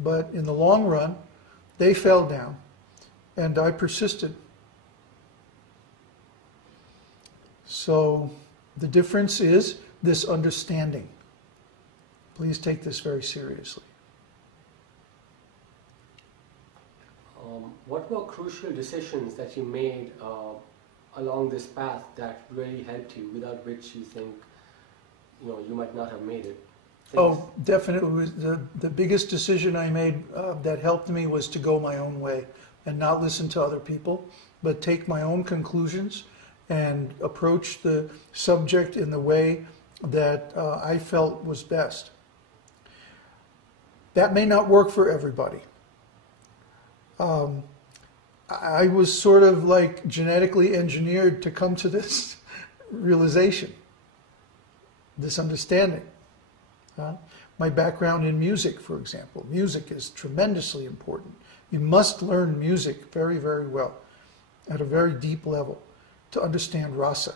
But in the long run, they fell down, and I persisted. So the difference is this understanding. Please take this very seriously. What were crucial decisions that you made along this path that really helped you, without which you think you might not have made it? Oh, definitely. The biggest decision I made that helped me was to go my own way and not listen to other people, but take my own conclusions and approach the subject in the way that I felt was best. That may not work for everybody. I was sort of like genetically engineered to come to this realization, this understanding. My background in music, for example. Music is tremendously important. You must learn music very, very well, at a very deep level, to understand rasa.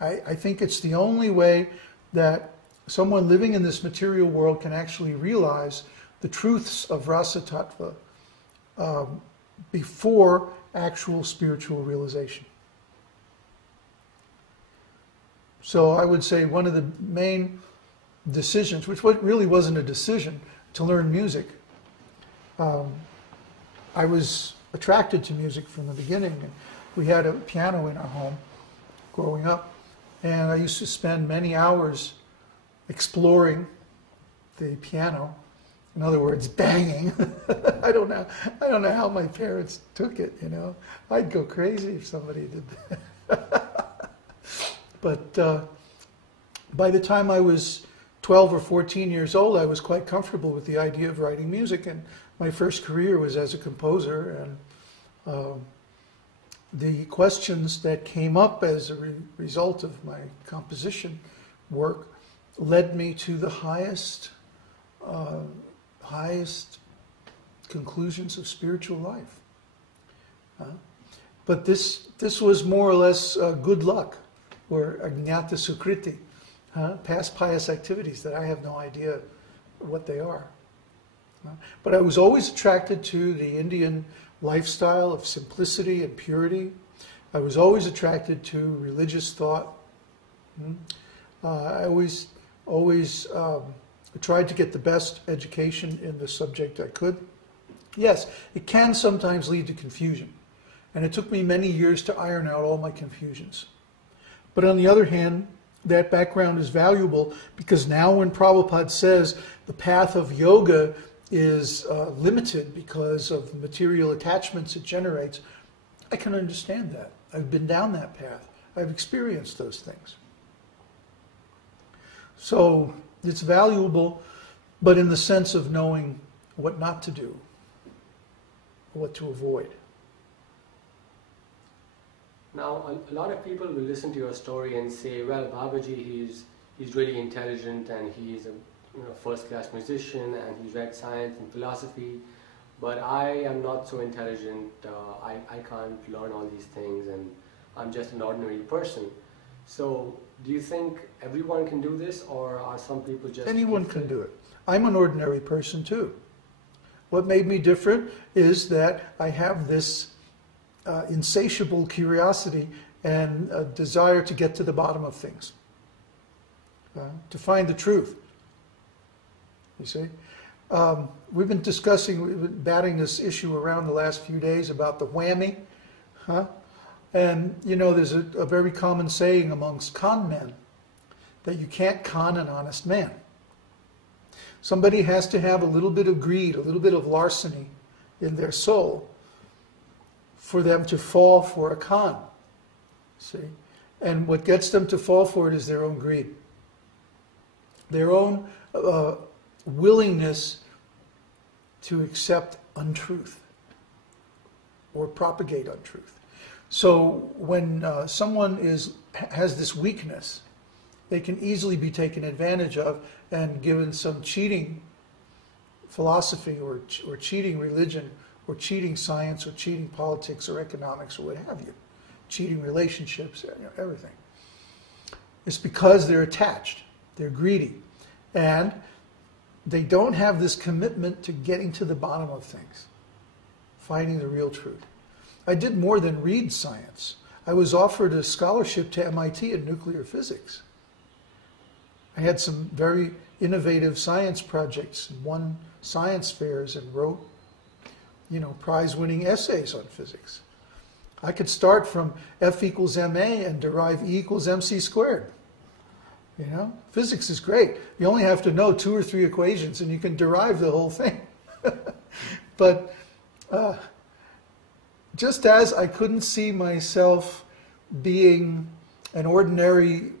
I think it's the only way that someone living in this material world can actually realize the truths of rasa tattva before actual spiritual realization. So I would say one of the main decisions, which really wasn't a decision, to learn music. I was attracted to music from the beginning. And we had a piano in our home growing up, and I used to spend many hours exploring the piano. In other words, banging. I don't know how my parents took it. I'd go crazy if somebody did that. But by the time I was 12 or 14 years old, I was quite comfortable with the idea of writing music, and my first career was as a composer. And the questions that came up as a result of my composition work led me to the highest conclusions of spiritual life. But this was more or less good luck, or agnata sukriti, past pious activities that I have no idea what they are. But I was always attracted to the Indian lifestyle of simplicity and purity. I was always attracted to religious thought. I always tried to get the best education in the subject I could. Yes, it can sometimes lead to confusion, and it took me many years to iron out all my confusions. But on the other hand, that background is valuable because now when Prabhupada says the path of yoga is limited because of the material attachments it generates, I can understand that. I've been down that path. I've experienced those things. So it's valuable, but in the sense of knowing what not to do, what to avoid. Now, a lot of people will listen to your story and say, well, Babaji, he's really intelligent and he's a first-class musician and he's read science and philosophy, but I am not so intelligent, I can't learn all these things and I'm just an ordinary person. So, do you think everyone can do this, or are some people just... Anyone can do it. I'm an ordinary person too. What made me different is that I have this insatiable curiosity and a desire to get to the bottom of things, to find the truth. You see? We've been batting this issue around the last few days about the whammy. And, there's a very common saying amongst con men that you can't con an honest man. Somebody has to have a little bit of greed, a little bit of larceny in their soul for them to fall for a con. See? And what gets them to fall for it is their own greed. Their own willingness to accept untruth or propagate untruth. So when someone has this weakness, they can easily be taken advantage of and given some cheating philosophy or cheating religion or cheating science or cheating politics or economics or what have you, cheating relationships, everything. It's because they're attached, they're greedy. And they don't have this commitment to getting to the bottom of things, finding the real truth. I did more than read science. I was offered a scholarship to MIT in nuclear physics. I had some very innovative science projects, won science fairs, and wrote, prize-winning essays on physics. I could start from F equals ma and derive E equals mc squared. Physics is great. You only have to know 2 or 3 equations and you can derive the whole thing. But just as I couldn't see myself being an ordinary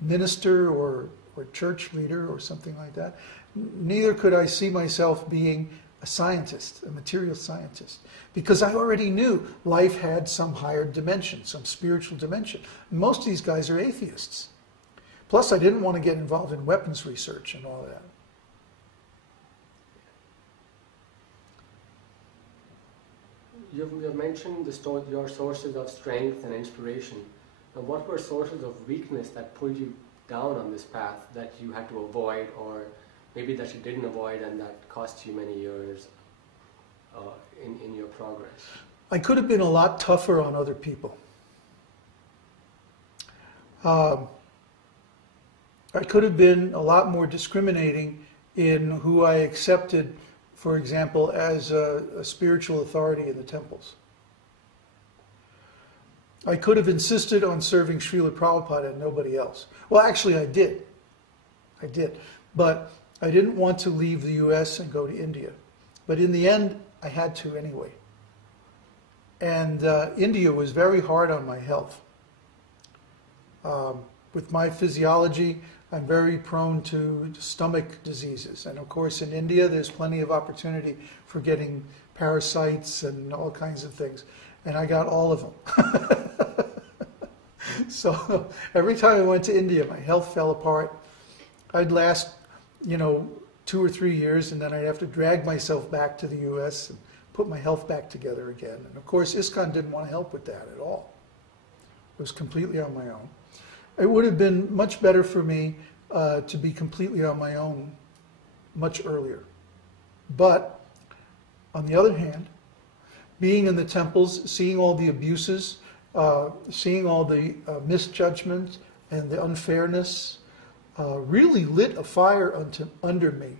minister or church leader or something like that, neither could I see myself being a scientist, a material scientist, because I already knew life had some higher dimension, some spiritual dimension. Most of these guys are atheists. Plus, I didn't want to get involved in weapons research and all that. You've mentioned your sources of strength and inspiration. Now, what were sources of weakness that pulled you down on this path that you had to avoid, or maybe that you didn't avoid and that cost you many years in your progress? I could have been a lot tougher on other people. I could have been a lot more discriminating in who I accepted, for example, as a spiritual authority in the temples. I could have insisted on serving Srila Prabhupada and nobody else. Well, actually, I did. But I didn't want to leave the US and go to India. But in the end, I had to anyway. And India was very hard on my health. With my physiology, I'm very prone to stomach diseases. And of course, in India, there's plenty of opportunity for getting parasites and all kinds of things. And I got all of them. So every time I went to India, my health fell apart. I'd last, 2 or 3 years, and then I'd have to drag myself back to the US and put my health back together again. And of course, ISKCON didn't want to help with that at all. It was completely on my own. It would have been much better for me to be completely on my own much earlier. But, on the other hand, being in the temples, seeing all the abuses, seeing all the misjudgment and the unfairness, really lit a fire under me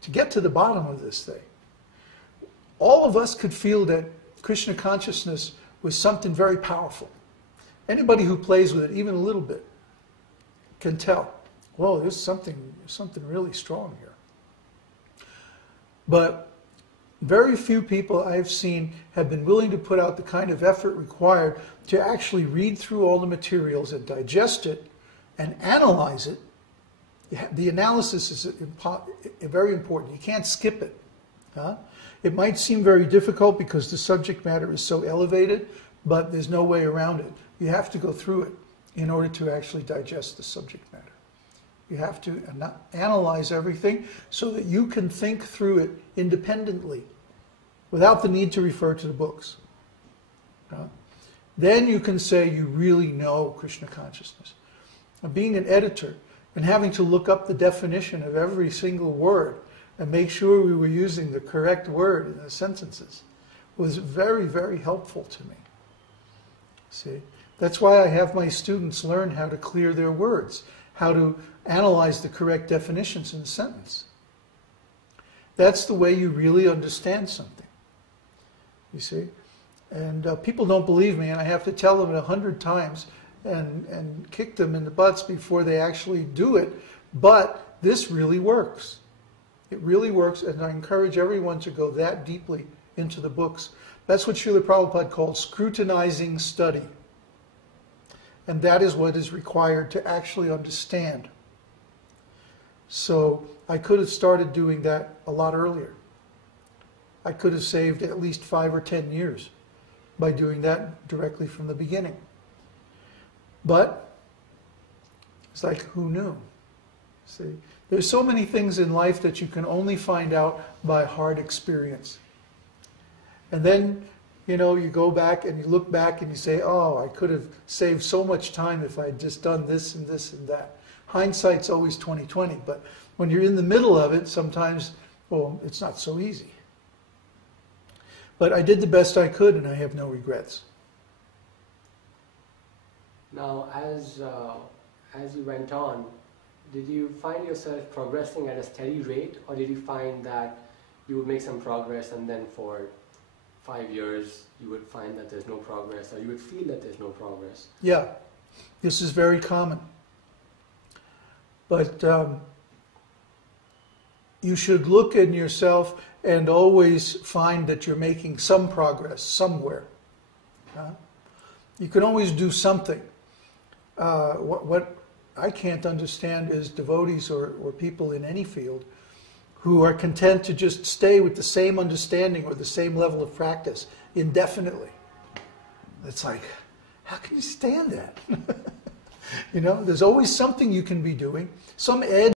to get to the bottom of this thing. All of us could feel that Krishna consciousness was something very powerful. Anybody who plays with it, even a little bit, can tell, whoa, there's something really strong here. But very few people I've seen have been willing to put out the kind of effort required to actually read through all the materials and digest it and analyze it. The analysis is very important. You can't skip it. It might seem very difficult because the subject matter is so elevated, but there's no way around it. You have to go through it in order to actually digest the subject matter. You have to analyze everything so that you can think through it independently without the need to refer to the books. Then you can say you really know Krishna consciousness. Now, being an editor and having to look up the definition of every single word and make sure we were using the correct word in the sentences was very, very helpful to me. See? That's why I have my students learn how to clear their words, how to analyze the correct definitions in a sentence. That's the way you really understand something. You see? And people don't believe me, and I have to tell them it 100 times and kick them in the butts before they actually do it. But this really works. It really works, and I encourage everyone to go that deeply into the books. That's what Srila Prabhupada called scrutinizing study. And that is what is required to actually understand. So I could have started doing that a lot earlier. I could have saved at least 5 or 10 years by doing that directly from the beginning. But it's like, who knew? See, there's so many things in life that you can only find out by hard experience. And then, you go back and you look back and you say, oh, I could have saved so much time if I had just done this and this and that. Hindsight's always 20/20, but when you're in the middle of it, sometimes, well, it's not so easy. But I did the best I could, and I have no regrets. Now, as you went on, did you find yourself progressing at a steady rate, or did you find that you would make some progress and then for 5 years you would find that there's no progress, or you would feel that there's no progress? Yeah, this is very common. But you should look in yourself and always find that you're making some progress somewhere. You can always do something. What I can't understand is devotees or people in any field who are content to just stay with the same understanding or the same level of practice indefinitely. It's like, how can you stand that? You know, there's always something you can be doing, some edge